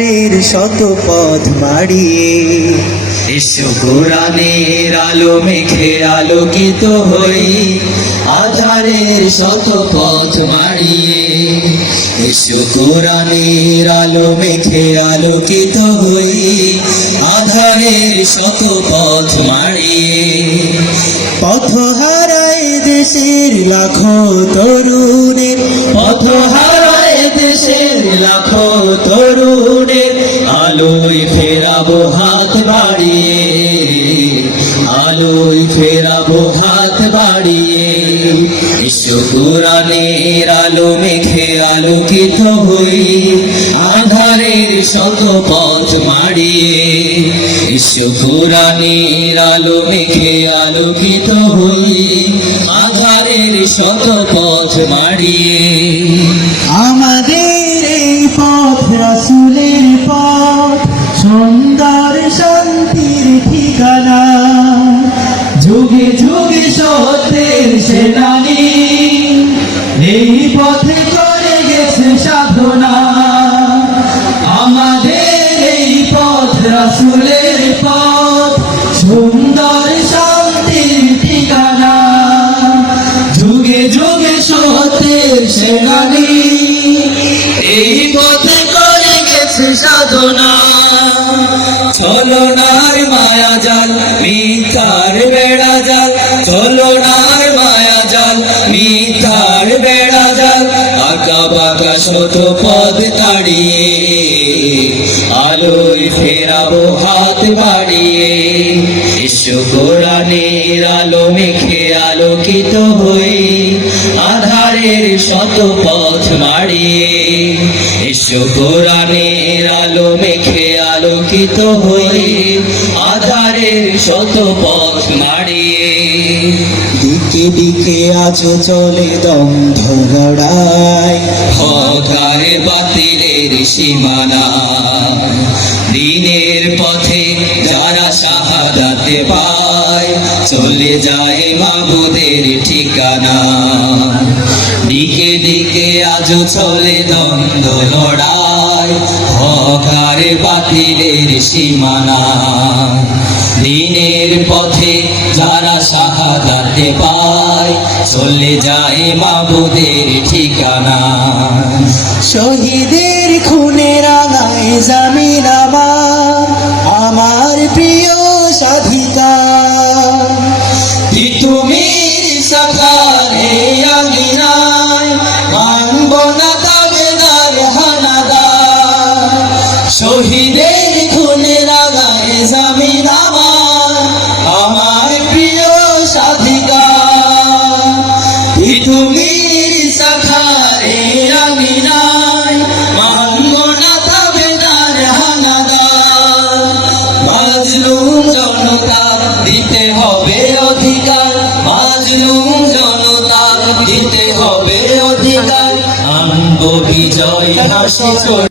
আধারের শত পথ মাড়িয়ে এসো কোরআনের আলো মেখে আলোকিত হই, আধারের শত পথ মাড়িয়ে। এসো কোরআনের আলো মেখে আলোকিত হই, আধারের শত পথ মাড়িয়ে। পথ হারায় দেশের লাখো তরুণের, পথ হারায় দেশের লাখো তরুণের, আলোয় ফেরাবো হাত বাড়িয়ে, আলোয় ফেরাবো হাত বাড়িয়ে। এসো কোরআনের আলো মেখে আলোকিত হই, আধারের শত পথ মাড়িয়ে। এসো কোরআনের আলো মেখে আলোকিত হই, আধারের শত পথ মাড়িয়ে। আমাদের এই পথ রাসূলের পথ, সুন্দর শান্তির ঠিকানা। যুগে যুগে সত্যের সেনানী, এই পথে করে গেছে সাধনা। আমাদের এই পথ রাসূলের পথ, সুন্দর শান্তির ঠিকানা। যুগে যুগে সত্যের সেনানী, এই পথে করে গেছে সাধনা। ছলনার মায়া জাল, মিথ্যার বেড়া জাল, ছলনার মায়া জাল, মিথ্যার বেড়া জাল। আঁকা বাঁকা শত পথ তাড়িয়ে, আলোয় ফেরাবো হাত বাড়িয়ে। এসো কোরআনের আলো মেখে আলোকিত হই, আধারের শত পথ মাড়িয়ে। এসো কোরআনের আলো মেখে আলোকিত হই, আধারের শত পথ মাড়িয়ে। দিকে দিকে আজ চলে দ্বন্দ্ব লড়াই, হক আর বাতিলের সীমানা। দিনের পথে যারা শাহাদাত পায়, চলে যায় মাবুদের ঠিকানা। দিকে দিকে আজ চলে দ্বন্দ্ব লড়াই, হক আর বাতিলের সীমানা। দিনের পথে যারা শাহাদাত পায়, চলে যায় মাবুদের ঠিকানা। শহীদের খুনে রাঙায় জামিন আমার, আমার প্রিয় স্বাধিকা। তিতুমির সখারে আঙিনায়, মানব না দাবেদার হানাদার। শহীদের খুনে রাঙায় জামিন আমার, আমার প্রিয় স্বাধিকা। তিতুমির সখারে আঙিনায়, মানব না দাবেদার হানাদার। মাজলুম জনতা দিতে হবে অধিকার, মাজলুম জনতা দিতে হবে অধিকার। আনব বিজয় হাসি।